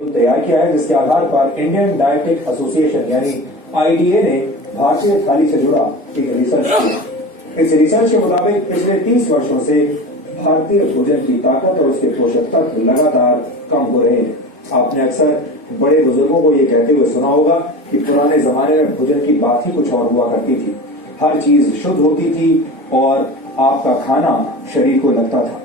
तैयार किया है, जिसके आधार पर इंडियन डायटिक एसोसिएशन यानी आईडीए ने भारतीय थाली से जुड़ा एक रिसर्च किया। इस रिसर्च के मुताबिक पिछले 30 वर्षों से भारतीय भोजन की ताकत और उसके पोषक तत्व लगातार कम हो रहे हैं। आपने अक्सर बड़े बुजुर्गों को ये कहते हुए सुना होगा कि पुराने जमाने में भोजन की बात ही कुछ और हुआ करती थी। हर चीज शुद्ध होती थी और आपका खाना शरीर को लगता था।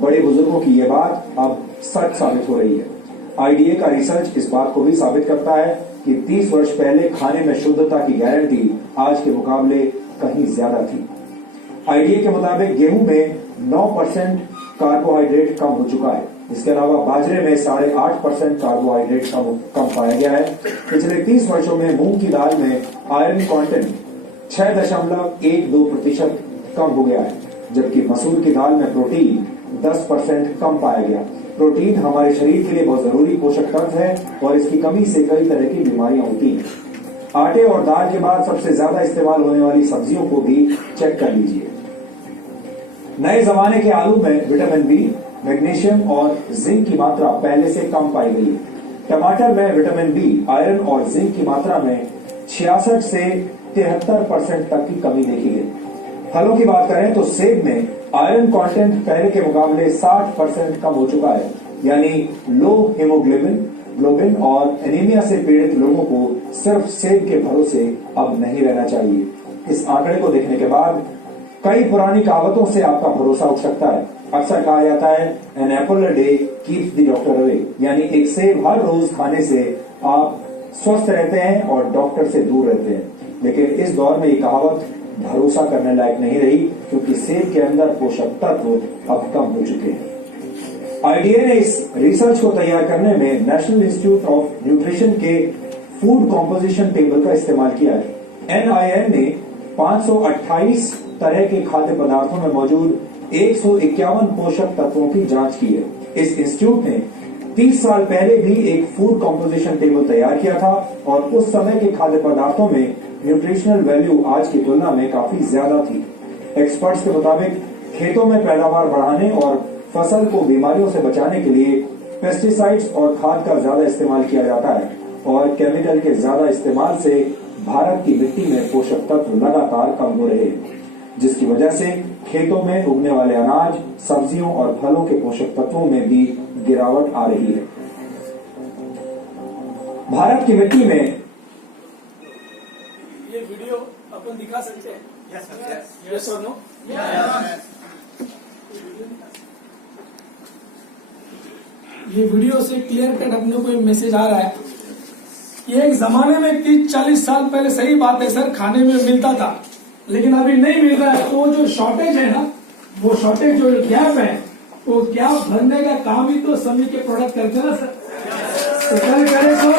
बड़े बुजुर्गों की ये बात अब सच साबित हो रही है। आईडीए का रिसर्च इस बात को भी साबित करता है कि 30 वर्ष पहले खाने में शुद्धता की गारंटी आज के मुकाबले कहीं ज्यादा थी। आईडीए के मुताबिक गेहूं में 9% कार्बोहाइड्रेट कम हो चुका है। इसके अलावा बाजरे में 8.5% कार्बोहाइड्रेट कम पाया गया है। पिछले 30 वर्षों में मूंग की दाल में आयरन कंटेंट 6.12% कम हो गया है, जबकि मसूर की दाल में प्रोटीन 10% कम पाया गया। प्रोटीन हमारे शरीर के लिए बहुत जरूरी पोषक तत्व है और इसकी कमी से कई तरह की बीमारियां होती हैं। आटे और दाल के बाद सबसे ज्यादा इस्तेमाल होने वाली सब्जियों को भी चेक कर लीजिए। नए जमाने के आलू में विटामिन बी, मैग्नीशियम और जिंक की मात्रा पहले से कम पाई गई है। टमाटर में विटामिन बी, आयरन और जिंक की मात्रा में 66 से 73% तक की कमी देखी गई। फलों की बात करें तो सेब में आयरन कंटेंट पहले के मुकाबले 60% कम हो चुका है, यानी लो हीमोग्लोबिन और एनीमिया से पीड़ित लोगों को सिर्फ सेब के भरोसे अब नहीं रहना चाहिए। इस आंकड़े को देखने के बाद कई पुरानी कहावतों से आपका भरोसा उठ सकता है। अक्सर कहा जाता है an apple a day keeps the doctor away, यानी एक सेब हर रोज खाने से आप स्वस्थ रहते हैं और डॉक्टर से दूर रहते हैं। लेकिन इस दौर में ये कहावत भरोसा करने लायक नहीं रही, क्योंकि सेब के अंदर पोषक तत्व अब कम हो चुके हैं। आईडीए ने इस रिसर्च को तैयार करने में नेशनल इंस्टीट्यूट ऑफ न्यूट्रिशन के फूड कॉम्पोजिशन टेबल का इस्तेमाल किया है। एनआईएन ने 528 तरह के खाद्य पदार्थों में मौजूद 151 पोषक तत्वों की जांच की है। इस इंस्टीट्यूट ने 30 साल पहले भी एक फूड कॉम्पोजिशन टेबल तैयार किया था और उस समय के खाद्य पदार्थों में न्यूट्रिशनल वैल्यू आज की तुलना में काफी ज्यादा थी। एक्सपर्ट्स के मुताबिक खेतों में पैदावार बढ़ाने और फसल को बीमारियों से बचाने के लिए पेस्टिसाइड्स और खाद का ज्यादा इस्तेमाल किया जाता है और केमिकल के ज्यादा इस्तेमाल से भारत की मिट्टी में पोषक तत्व लगातार कम हो रहे हैं, जिसकी वजह से खेतों में उगने वाले अनाज, सब्जियों और फलों के पोषक तत्वों में भी गिरावट आ रही है। भारत की मिट्टी में ये वीडियो अपन दिखा सकते हैं? यस और नो? ये वीडियो से क्लियर कट अपने को एक मैसेज आ रहा है। ये एक जमाने में 30-40 साल पहले, सही बात है सर, खाने में मिलता था, लेकिन अभी नहीं मिल रहा है। तो जो शॉर्टेज है ना, वो शॉर्टेज जो गैप है, वो गैप भरने का काम ही तो सभी के प्रोडक्ट करते हैं ना सर। तो कल करे तो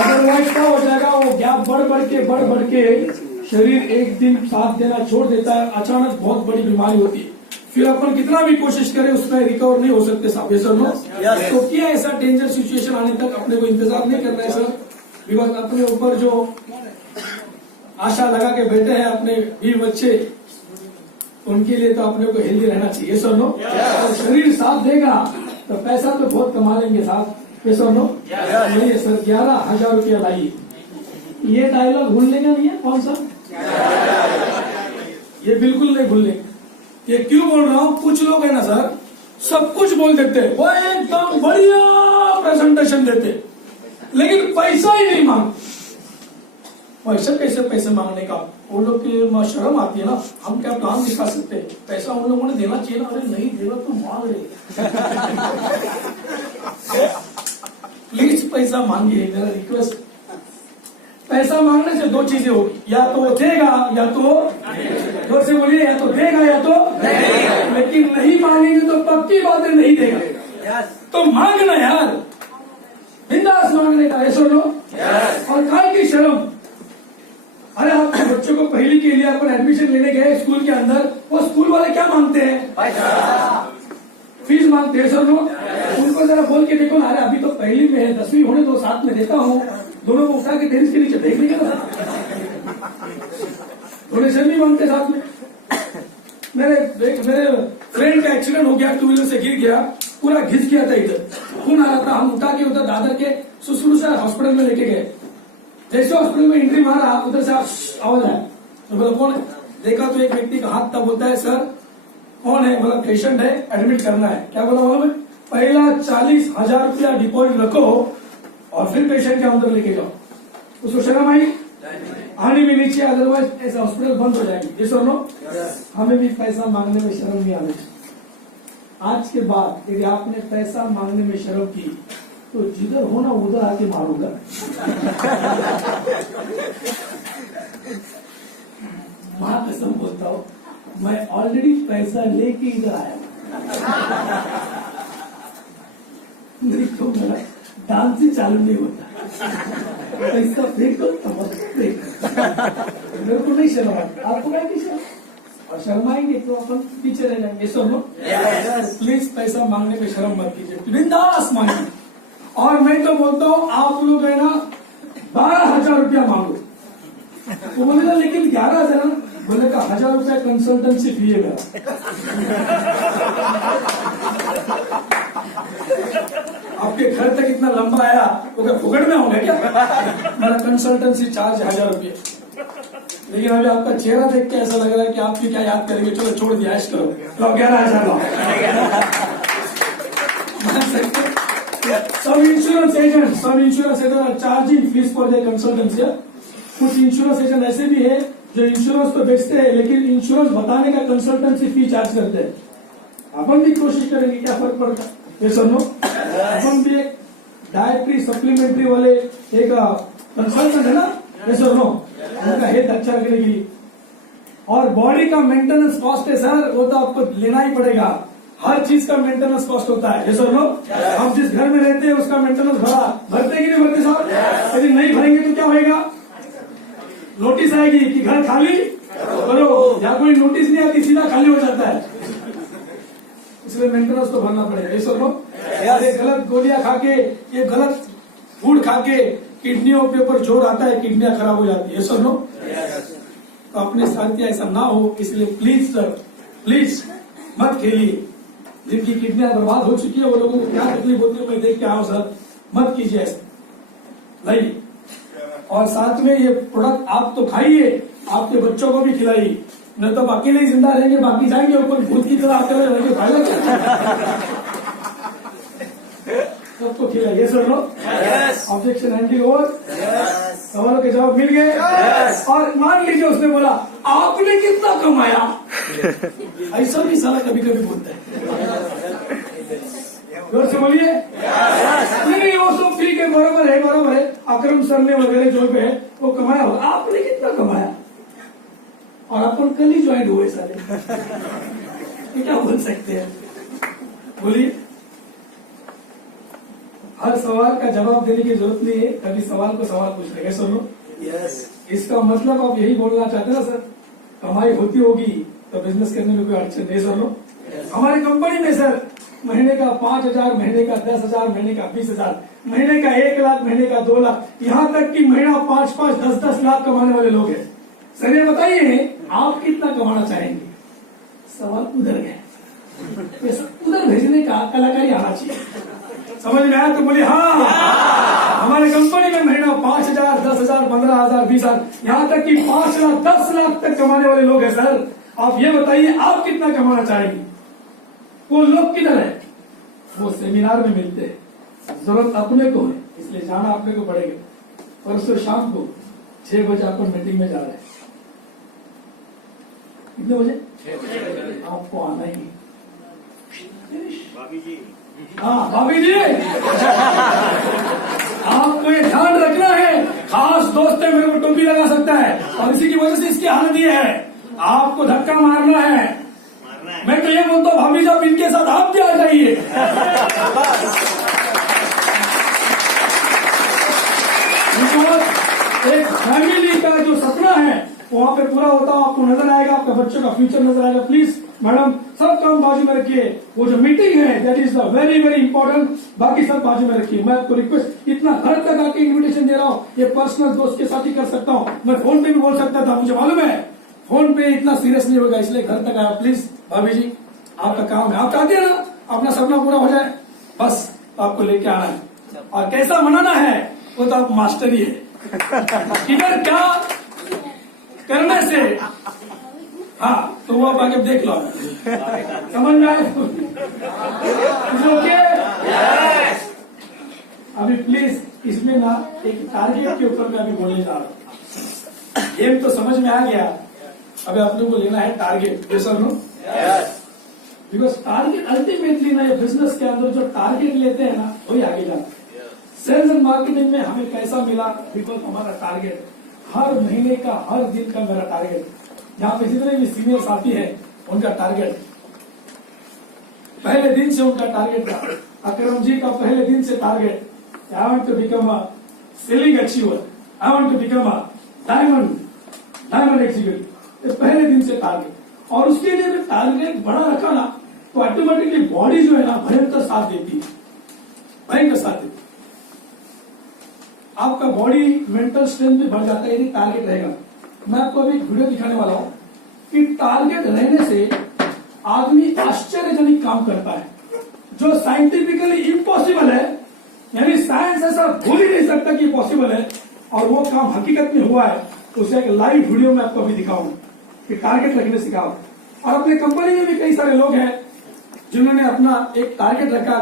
अदरवाइज क्या हो जाएगा, वो गैप बढ़ बढ़ के शरीर एक दिन साथ देना छोड़ देता है। अचानक बहुत बड़ी बीमारी होती है। फिर अपन कितना भी कोशिश करें उसमें रिकवर नहीं हो सकते साहब। Sir no? तो क्या ऐसा डेंजर सिचुएशन आने तक अपने को इंतजार नहीं करना है सर, बिकॉज अपने ऊपर जो आशा लगा के बैठे हैं अपने बीवी बच्चे, उनके लिए तो अपने को हेल्दी रहना चाहिए। Sir no? और शरीर साथ देगा तो पैसा तो बहुत कमा लेंगे साहब। ये सर नो? नहीं सर, 11,000 रुपया लाइए। ये डायलॉग भूलने का नहीं है। कौन सा? ये बिल्कुल नहीं भूलने। ये क्यों बोल रहा हूँ, कुछ लोग है ना सर, सब कुछ बोल देते हैं, वो एकदम बढ़िया प्रेजेंटेशन देते, लेकिन पैसा ही नहीं मांगते। पैसा कैसे पैसे मांगने का? वो लोग की शर्म आती है ना, हम क्या काम दिखा सकते हैं? पैसा उन लोगों ने देना चाहिए ना। अरे नहीं देगा तो मांग रहे। प्लीज पैसा मांगिए, मेरा रिक्वेस्ट। पैसा मांगने से दो चीजें होगी, या तो वो देगा या तो जोर से बोलिए, या तो देगा या तो नहीं। लेकिन नहीं मांगेंगे तो पक्की बात है नहीं देगा। तो मांगना यार, बिंदास मांगने का। ऐसा लो और काय की शर्म। अरे आप बच्चों को पहली के लिए अपन एडमिशन लेने गए स्कूल के अंदर, वो स्कूल वाले क्या मांगते हैं? फीस मांगते हैं। सर लोग उनको जरा बोल के देखो ना, अरे अभी तो पहली में है, 10वीं होने दो, साथ में देता हूँ, दोनों को उठा के टेंस के नीचे देख लेंगे ना। डोनेशन भी मांगते साथ में। मेरे फ्रेंड का एक्सीडेंट हो गया, 2 व्हीलर से गिर गया, पूरा घिस गया था इधर, खून आ रहा था। हम उठा के उधर दादर के शुश्रूषा हॉस्पिटल में लेके गए। जैसे हॉस्पिटल में एंट्री मारा, उधर से आवाज आया, तो बोला कौन है? देखा तो एक व्यक्ति का हाथ था, बोलता है सर कौन है? बोला पेशेंट है, एडमिट करना है। क्या बोला मालूम है? पहला 40,000 रुपया डिपॉजिट रखो और फिर पेशेंट के अंदर लेके जाओ। उसको शर्म आई? आने भी नहीं चाहिए, अदरवाइज ऐसा हॉस्पिटल बंद हो जाएगी। ये सुनो, हमें भी पैसा मांगने में शर्म नहीं आनी चाहिए। आज के बाद यदि आपने पैसा मांगने में शर्म की तो जिधर हो ना उधर आके मारूंगा। मां कसम बोलता हूं, मैं ऑलरेडी पैसा लेके इधर आया। नहीं तो मेरा डांस ही चालू नहीं होता। पैसा फेंको तो मेरे को नहीं शर्म आती, आपको क्या की शर्म? और शर्माएंगे तो अपन पीछे रह जाएंगे। सुनो, प्लीज पैसा मांगने में शर्म मत कीजिए, बिंदास मांगिए। और मैं तो बोलता हूँ आप लोग है ना 12,000 रुपया मांगो। तो बोलेगा लेकिन 11,000, बोलेगा 1,000 रुपया कंसल्टेंसी फी है मेरा। आपके घर तक इतना लंबा आया तो क्या फुकट में होगा क्या? मेरा कंसल्टेंसी चार्ज 1,000 रुपये। लेकिन अभी आपका चेहरा देख के ऐसा लग रहा है कि आप भी क्या याद करेंगे, चलो छोड़ दिया, ऐश करो, तो 11,000 लो। सब insurance agent are charging fees for the consultancy. कुछ इंश्योरेंस एजेंट ऐसे भी है जो इंश्योरेंस तो बेचते हैं लेकिन इंश्योरेंस बताने का कंसल्टेंसी फी चार्ज करते हैं। अपन भी कोशिश करेंगे, क्या फर्क पड़ता है? ये सुनो, अपन भी एक डायट्री सप्लीमेंट्री वाले एक कंसल्टेंट है ना, ये सुनो, उनका हेल्थ अच्छा रखने के लिए। और बॉडी का मेंटेनेंस कॉस्ट है सर, वो तो आपको लेना ही पड़ेगा। हर चीज का मेंटेनेंस कॉस्ट होता है। ये सुनो, हम जिस घर में रहते हैं उसका मेंटेनेंस भरते कि नहीं भरते साहब? यदि नहीं भरेंगे तो क्या होगा? नोटिस आएगी कि घर खाली करो, या कोई नोटिस नहीं आती, सीधा खाली हो जाता है। इसलिए मेंटेनेंस तो भरना पड़ेगा। ये सुनो, ये गलत गोलियां खा के, ये गलत फूड खा के किडनियों के ऊपर जोर आता है, किडनियां खराब हो जाती है। सुनो, तो अपने साथ ऐसा ना हो, इसलिए प्लीज सर, प्लीज मत खेलिए। जिनकी किडनियां बर्बाद हो चुकी है वो लोगों को क्या तकलीफ होती है मैं देख के आया हूं सर, मत कीजिए ऐसा नहीं। और साथ में ये प्रोडक्ट आप तो खाइए, आपके बच्चों को भी खिलाइए, नहीं तो अकेले ही जिंदा रहेंगे, बाकी जाएंगे ऊपर भूत की तरह आते रहेंगे, फायदा क्या? सबको खिलाइए सर लो। ऑब्जेक्शन हैंडलिंग ओवर, सवालों के जवाब मिल गए। और मान लीजिए उसने बोला आपने कितना कमाया, ऐसा भी साला कभी कभी बोलता है। जोर से बोलिए। नहीं, वो सब ठीक है, बराबर है, बराबर है। अकरम सर ने वगैरह जो है वो कमाया होगा, आपने कितना कमाया? और अपन कल ही ज्वाइन हुए सारे, क्या बोल सकते हैं? बोलिए। हर सवाल का जवाब देने की जरूरत नहीं है, कभी सवाल को सवाल पूछ लेंगे। सुनो, इसका मतलब आप यही बोलना चाहते हैं ना सर, कमाई होती होगी तो बिजनेस करने में कोई अड़चन नहीं। सुनो, हमारी कंपनी में सर महीने का 5,000, महीने का 10,000, महीने का 20,000, महीने का 1 लाख, महीने का 2 लाख, यहाँ तक कि महीना 5-5, 10-10 लाख कमाने वाले लोग हैं। सर ये बताइए आप कितना कमाना चाहेंगे? सवाल उधर गए, उधर भेजने का कलाकारी आना चाहिए। समझ में आया तो बोलिए हाँ। हमारे कंपनी में महीना 5,000, 10,000, 15,000, 20,000, यहाँ तक कि 5 लाख, 10 लाख तक कमाने वाले लोग हैं सर। आप ये बताइए आप कितना कमाना चाहेंगे? वो लोग किधर है? वो सेमिनार में मिलते हैं। जरूरत अपने को है, इसलिए जाना अपने को पड़ेगा। परसों शाम को 6 बजे अपन मीटिंग में जा रहे हैं। कितने बजे? 6 बजे आपको आना ही। भाभी जी, हाँ भाभी जी, आपको ये ध्यान रखना है, खास दोस्त है, मेरे को टोपी लगा सकता है और इसी की वजह से इसकी हालत ये है। आपको धक्का मारना है। मैं तो ये बोलता हूँ भाभी साहब इनके साथ आप भी आ जाइए। एक फैमिली का जो सपना है वहाँ पे पूरा होता है, आपको नजर आएगा, आपका बच्चों का फ्यूचर नजर आएगा। प्लीज मैडम सब काम बाजू में रखिए। वो जो मीटिंग है that is the very very important, बाकी सब बाजू में रखिए। मैं आपको रिक्वेस्ट, इतना घर तक आके इन्विटेशन दे रहा हूँ, ये पर्सनल दोस्त के साथ ही कर सकता हूँ। मैं फोन पे भी बोल सकता था, मुझे मालूम है फोन पे इतना सीरियस नहीं होगा, इसलिए घर तक आया। प्लीज भाभी जी आपका काम है, आप चाहते हैं ना अपना सपना पूरा हो जाए। बस आपको लेके आना है, और कैसा मनाना है वो तो आप मास्टर ही है। किधर क्या करने से, हाँ, तो वो आप आगे देख लो, समझ में आए? ओके, अभी प्लीज इसमें ना एक टारगेट के ऊपर मैं अभी बोलने जा रहा हूँ। गेम तो समझ में आ गया, अभी आप लोगों को लेना है टारगेट। यस और नो? बिकॉज टारगेट अल्टीमेटली ना, ये बिजनेस के अंदर जो टारगेट लेते हैं ना, वही आगे जाता है। सेल्स एंड मार्केटिंग में हमें कैसा मिला, बिकॉज हमारा टारगेट हर महीने का, हर दिन का मेरा टारगेट, जहां पे जितने भी सीनियर साथी हैं उनका टारगेट, पहले दिन से उनका टारगेट था। अकरम जी का पहले दिन से target, I want to become a selling achiever, I want to become a diamond executive, ये पहले दिन से टारगेट। और उसके लिए भी टारगेट बड़ा रखा ना, तो ऑटोमेटिकली बॉडी जो है ना भयंकर साथ देती है, भयंकर साथ देती है। आपका बॉडी मेंटल स्ट्रेंथ भी बढ़ जाता है यदि टारगेट रहेगा। मैं आपको अभी एक वीडियो दिखाने वाला हूं कि टारगेट रहने से आदमी आश्चर्यजनक काम करता है, जो साइंटिफिकली इम्पॉसिबल है, यानी साइंस ऐसा भूल ही नहीं सकता कि पॉसिबल है, और वो काम हकीकत में हुआ है। उसे एक लाइव वीडियो में आपको अभी दिखाऊंगा कि टारगेट रखने सिखाओ। और अपने कंपनी में भी कई सारे लोग हैं जिन्होंने अपना एक टारगेट रखा।